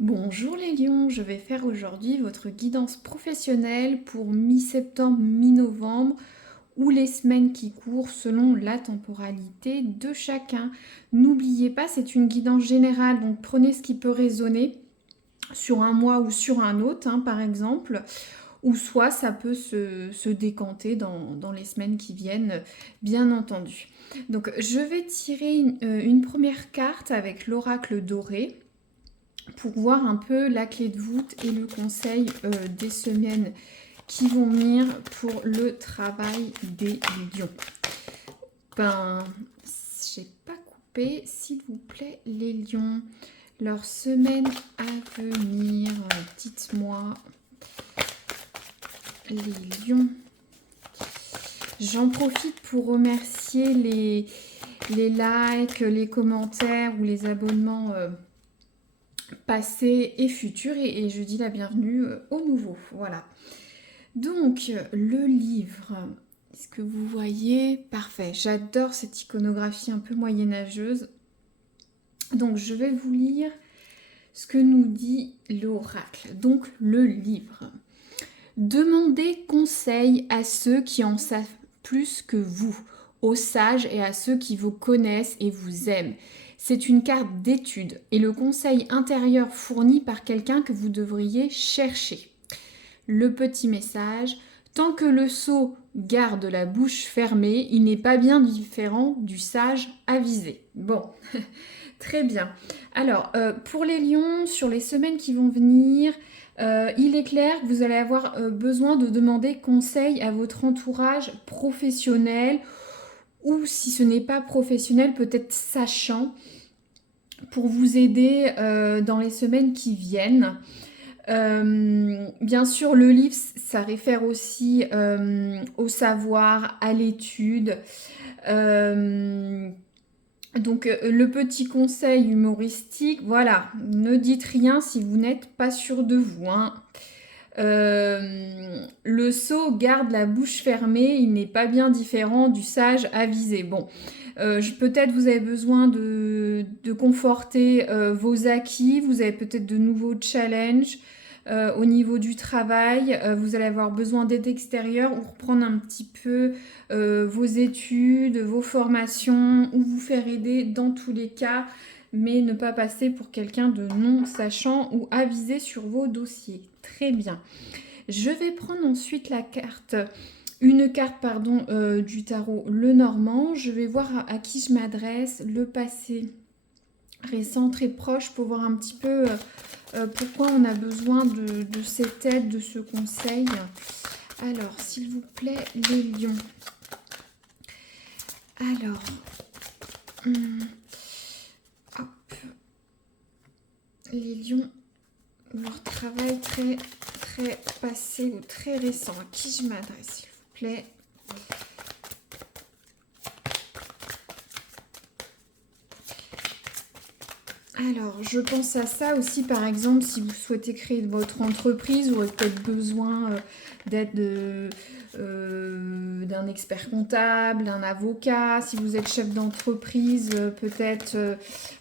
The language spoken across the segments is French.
Bonjour les lions, je vais faire aujourd'hui votre guidance professionnelle pour mi-septembre, mi-novembre ou les semaines qui courent selon la temporalité de chacun. N'oubliez pas, c'est une guidance générale, donc prenez ce qui peut résonner sur un mois ou sur un autre, par exemple, ou soit ça peut se décanter dans les semaines qui viennent, bien entendu. Donc je vais tirer une première carte avec l'oracle doré pour voir un peu la clé de voûte et le conseil des semaines qui vont venir pour le travail des lions. J'ai pas coupé, s'il vous plaît, les lions. Leur semaine à venir, dites-moi, les lions. J'en profite pour remercier les likes, les commentaires ou les abonnements passé et futur et je dis la bienvenue aux nouveaux. Voilà. Donc le livre, est-ce que vous voyez? Parfait. J'adore cette iconographie un peu moyenâgeuse. Donc je vais vous lire ce que nous dit l'oracle. Donc le livre. Demandez conseil à ceux qui en savent plus que vous, aux sages et à ceux qui vous connaissent et vous aiment. C'est une carte d'étude et le conseil intérieur fourni par quelqu'un que vous devriez chercher. Le petit message, tant que le sot garde la bouche fermée, il n'est pas bien différent du sage avisé. Bon, très bien. Alors, pour les lions, sur les semaines qui vont venir, il est clair que vous allez avoir besoin de demander conseil à votre entourage professionnel ou si ce n'est pas professionnel, peut-être sachant pour vous aider dans les semaines qui viennent. Bien sûr, le livre, ça réfère aussi au savoir, à l'étude. Donc, le petit conseil humoristique, voilà, ne dites rien si vous n'êtes pas sûr de vous. Le sot garde la bouche fermée, il n'est pas bien différent du sage avisé. Bon, peut-être vous avez besoin de conforter vos acquis, vous avez peut-être de nouveaux challenges au niveau du travail, vous allez avoir besoin d'aide extérieure ou reprendre un petit peu vos études, vos formations ou vous faire aider dans tous les cas, mais ne pas passer pour quelqu'un de non sachant ou avisé sur vos dossiers. Très bien. Je vais prendre ensuite une carte du tarot Le Normand. Je vais voir à qui je m'adresse, le passé récent, très proche, pour voir un petit peu pourquoi on a besoin de cette aide, de ce conseil. Alors, s'il vous plaît, les lions. Alors, hop. Les lions, leur travail très passé ou très récent. À qui je m'adresse, s'il vous plaît? Alors, je pense à ça aussi, par exemple, si vous souhaitez créer votre entreprise, vous aurez peut-être besoin d'aide d'un expert comptable, d'un avocat. Si vous êtes chef d'entreprise, peut-être,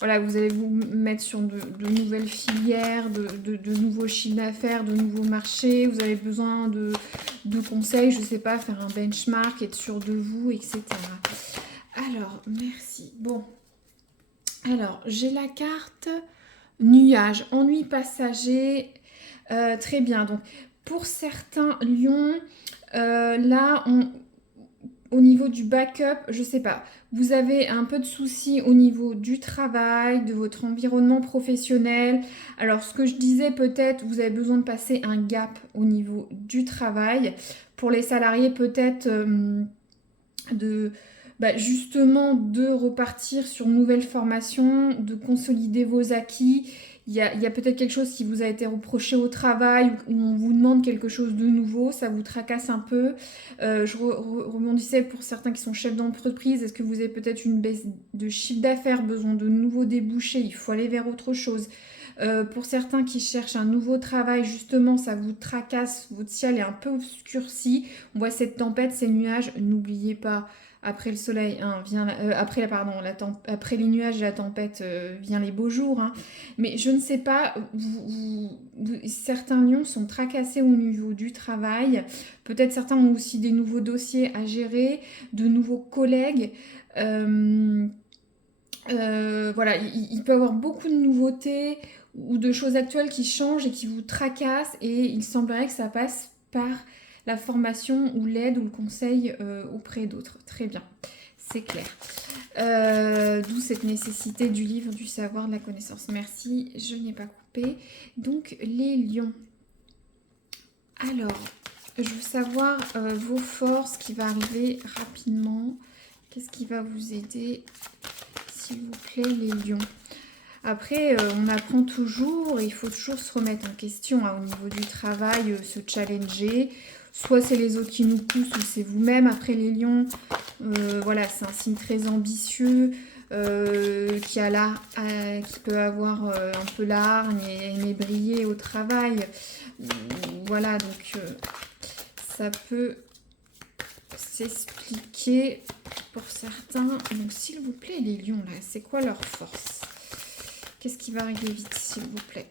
voilà, vous allez vous mettre sur de nouvelles filières, de nouveaux chiffres d'affaires, de nouveaux marchés. Vous avez besoin de conseils, je ne sais pas, faire un benchmark, être sûr de vous, etc. Alors, merci. Bon. Alors, j'ai la carte nuage, ennui passager. Très bien. Donc, pour certains lions, là, au niveau du backup, je sais pas, vous avez un peu de soucis au niveau du travail, de votre environnement professionnel. Alors, ce que je disais, peut-être, vous avez besoin de passer un gap au niveau du travail. Pour les salariés, peut-être justement de repartir sur une nouvelle formation, de consolider vos acquis. Il y a peut-être quelque chose qui vous a été reproché au travail ou on vous demande quelque chose de nouveau, ça vous tracasse un peu. Je rebondissais pour certains qui sont chefs d'entreprise. Est-ce que vous avez peut-être une baisse de chiffre d'affaires, besoin de nouveaux débouchés, il faut aller vers autre chose. Pour certains qui cherchent un nouveau travail, justement, ça vous tracasse, votre ciel est un peu obscurci. On voit cette tempête, ces nuages, n'oubliez pas. après le soleil, hein, après les nuages et la tempête, vient les beaux jours, hein. Mais je ne sais pas, certains lions sont tracassés au niveau du travail. Peut-être certains ont aussi des nouveaux dossiers à gérer, de nouveaux collègues. Euh, voilà, il peut y avoir beaucoup de nouveautés ou de choses actuelles qui changent et qui vous tracassent, et il semblerait que ça passe par la formation ou l'aide ou le conseil auprès d'autres. Très bien, c'est clair. D'où cette nécessité du livre, du savoir, de la connaissance. Merci, je n'ai pas coupé. Donc les lions. Alors, je veux savoir vos forces qui va arriver rapidement. Qu'est-ce qui va vous aider, s'il vous plaît, les lions? Après, on apprend toujours et il faut toujours se remettre en question, hein, au niveau du travail, se challenger. Soit c'est les autres qui nous poussent ou c'est vous-même. Après, les lions, voilà, c'est un signe très ambitieux, qui peut avoir un peu l'hargne et aimer briller au travail. Voilà, donc ça peut s'expliquer pour certains. Donc s'il vous plaît, les lions, là, c'est quoi leur force? Qu'est-ce qui va arriver vite, s'il vous plaît?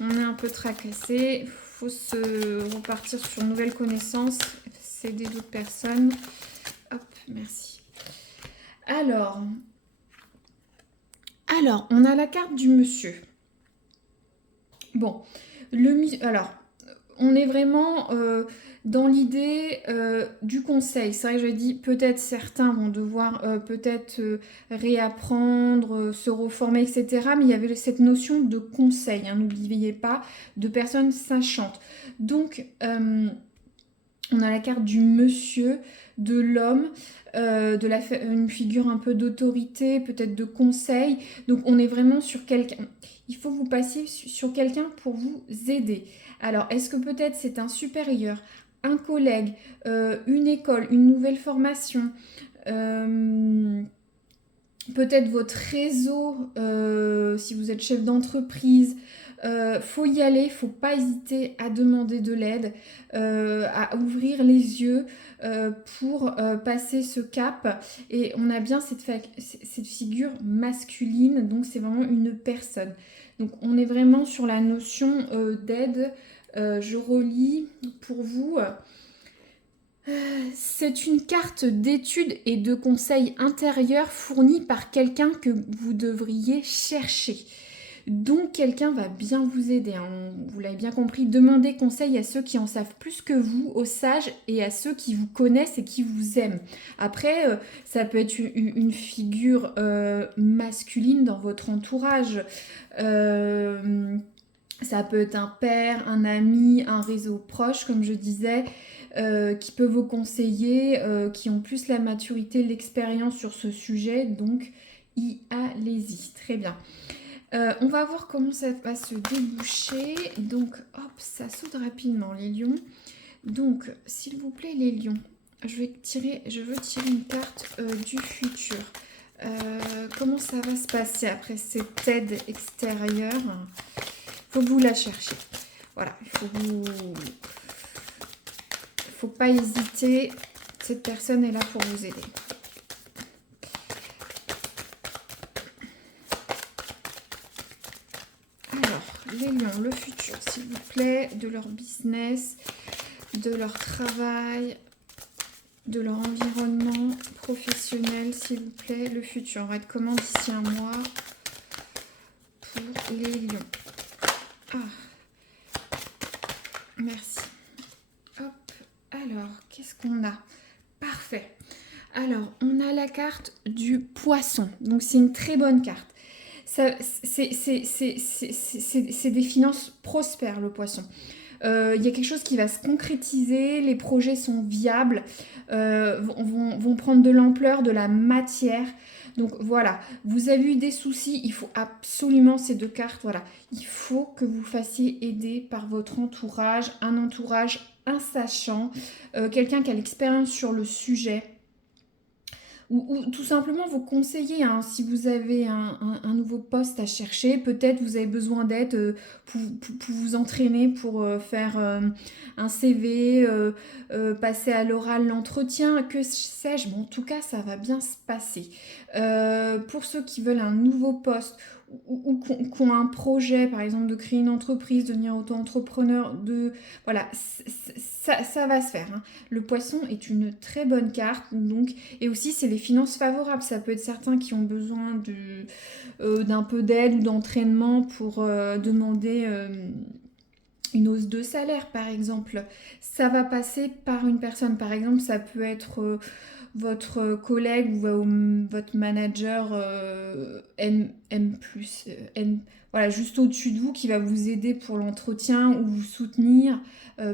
On est un peu tracassé. Il faut se repartir sur une nouvelle connaissance. S'aider d'autres personnes. Hop, merci. Alors, on a la carte du monsieur. Bon, alors, on est vraiment dans l'idée du conseil. C'est vrai que je dis, peut-être certains vont devoir peut-être réapprendre, se reformer, etc. Mais il y avait cette notion de conseil, hein, n'oubliez pas, de personnes sachantes. Donc, on a la carte du monsieur, de l'homme, une figure un peu d'autorité, peut-être de conseil. Donc on est vraiment sur quelqu'un. Il faut que vous passiez sur quelqu'un pour vous aider. Alors, est-ce que peut-être c'est un supérieur, un collègue, une école, une nouvelle formation, peut-être votre réseau, si vous êtes chef d'entreprise. Faut y aller, faut pas hésiter à demander de l'aide, à ouvrir les yeux pour passer ce cap. Et on a bien cette figure masculine, donc c'est vraiment une personne. Donc on est vraiment sur la notion d'aide. Je relis pour vous. C'est une carte d'études et de conseils intérieurs fournie par quelqu'un que vous devriez chercher. Donc quelqu'un va bien vous aider, hein. Vous l'avez bien compris. Demandez conseil à ceux qui en savent plus que vous, aux sages, et à ceux qui vous connaissent et qui vous aiment. Après, ça peut être une figure masculine dans votre entourage. Ça peut être un père, un ami, un réseau proche, comme je disais, qui peut vous conseiller, qui ont plus la maturité, l'expérience sur ce sujet. Donc, allez-y. Très bien. On va voir comment ça va se déboucher. Donc, hop, ça saute rapidement, les lions. Donc, s'il vous plaît, les lions, je veux tirer une carte du futur. Comment ça va se passer après cette aide extérieure? Faut que vous la cherchiez. Voilà, faut pas hésiter. Cette personne est là pour vous aider. Les lions, le futur, s'il vous plaît, de leur business, de leur travail, de leur environnement professionnel, s'il vous plaît, le futur. On va être comment d'ici un mois pour les lions? Merci. Hop, alors, qu'est-ce qu'on a? Parfait. Alors, on a la carte du poisson. Donc, c'est une très bonne carte. C'est des finances prospères, le poisson. Il y a quelque chose qui va se concrétiser, les projets sont viables, vont prendre de l'ampleur, de la matière. Donc voilà, vous avez eu des soucis, il faut absolument ces deux cartes, voilà. Il faut que vous fassiez aider par votre entourage, un sachant, quelqu'un qui a l'expérience sur le sujet. ou tout simplement vous conseiller, hein, si vous avez un nouveau poste à chercher, peut-être vous avez besoin d'aide pour vous entraîner, pour faire un CV, passer à l'oral l'entretien, que sais-je, bon, en tout cas, ça va bien se passer. Pour ceux qui veulent un nouveau poste ou qui ont un projet, par exemple, de créer une entreprise, de devenir auto-entrepreneur, voilà, ça va se faire, hein. Le poisson est une très bonne carte, donc, et aussi c'est les finances favorables. Ça peut être certains qui ont besoin d'un peu d'aide ou d'entraînement pour demander une hausse de salaire, par exemple. Ça va passer par une personne. Par exemple, ça peut être votre collègue ou votre manager N, voilà, juste au-dessus de vous, qui va vous aider pour l'entretien ou vous soutenir,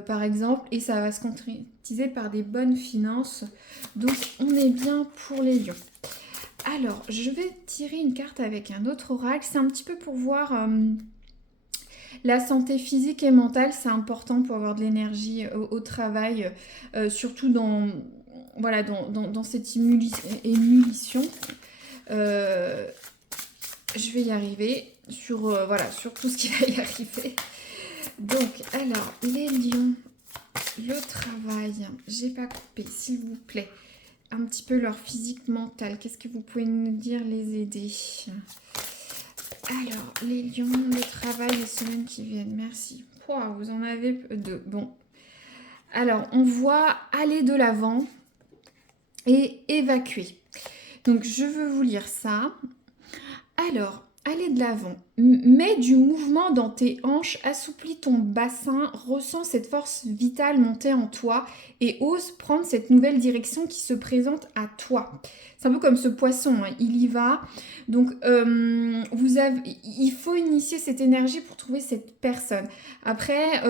par exemple, et ça va se concrétiser par des bonnes finances. Donc, on est bien pour les lions. Alors, je vais tirer une carte avec un autre oracle. C'est un petit peu pour voir la santé physique et mentale. C'est important pour avoir de l'énergie au travail, surtout voilà, dans cette émulsion. Je vais y arriver sur, voilà, sur tout ce qui va y arriver. Donc, alors, les lions, le travail, j'ai pas coupé, s'il vous plaît. Un petit peu leur physique mentale. Qu'est-ce que vous pouvez nous dire, les aider? Alors, les lions, le travail, les semaines qui viennent. Merci. Wow, vous en avez deux. Bon. Alors, on voit aller de l'avant et évacuer. Donc, je veux vous lire ça. Alors, aller de l'avant. Mets du mouvement dans tes hanches, assouplis ton bassin, ressens cette force vitale monter en toi et ose prendre cette nouvelle direction qui se présente à toi. C'est un peu comme ce poisson, hein, il y va. Donc, il faut initier cette énergie pour trouver cette personne. Après,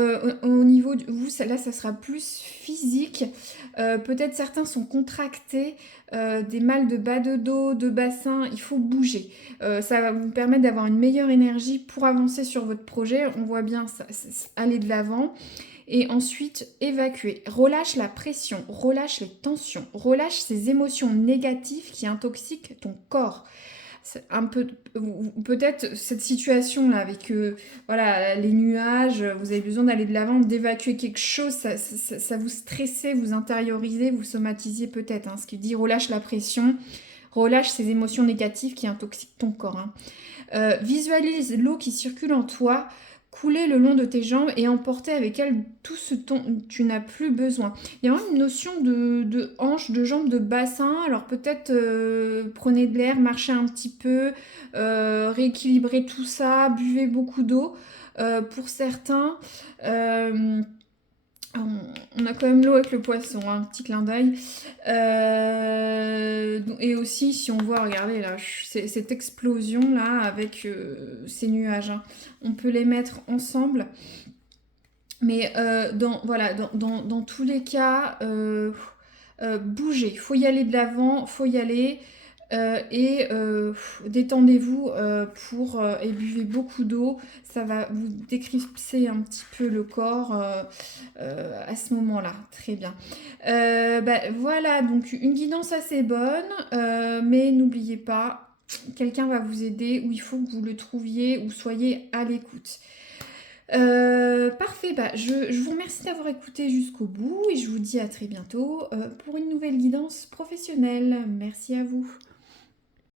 au niveau de vous, là, ça sera plus physique. Peut-être certains sont contractés, des mal de bas de dos, de bassin. Il faut bouger. Ça va vous permettre d'avoir une meilleure énergie pour avancer sur votre projet. On voit bien ça, aller de l'avant. Et ensuite, évacuer. Relâche la pression, relâche les tensions, relâche ces émotions négatives qui intoxiquent ton corps. C'est un peu, peut-être cette situation-là avec voilà, les nuages, vous avez besoin d'aller de l'avant, d'évacuer quelque chose, ça vous stressez, vous intériorisez, vous somatisiez peut-être. Hein, ce qui dit relâche la pression, relâche ces émotions négatives qui intoxiquent ton corps. Hein. Visualise l'eau qui circule en toi, couler le long de tes jambes et emporter avec elle tout ce dont tu n'as plus besoin. Il y a vraiment une notion de hanche, de jambes, de bassin. Alors peut-être prenez de l'air, marchez un petit peu, rééquilibrez tout ça, buvez beaucoup d'eau. Pour certains, on a quand même l'eau avec le poisson, hein, un petit clin d'œil. Et aussi, si on voit, regardez là, cette explosion là avec ces nuages, hein, on peut les mettre ensemble. Mais voilà, dans tous les cas, bougez. Il faut y aller de l'avant, faut y aller. Et détendez-vous et buvez beaucoup d'eau. Ça va vous décrisper un petit peu le corps à ce moment-là. Très bien. Voilà, donc une guidance assez bonne, mais n'oubliez pas, quelqu'un va vous aider ou il faut que vous le trouviez ou soyez à l'écoute. Parfait, je vous remercie d'avoir écouté jusqu'au bout et je vous dis à très bientôt pour une nouvelle guidance professionnelle. Merci à vous.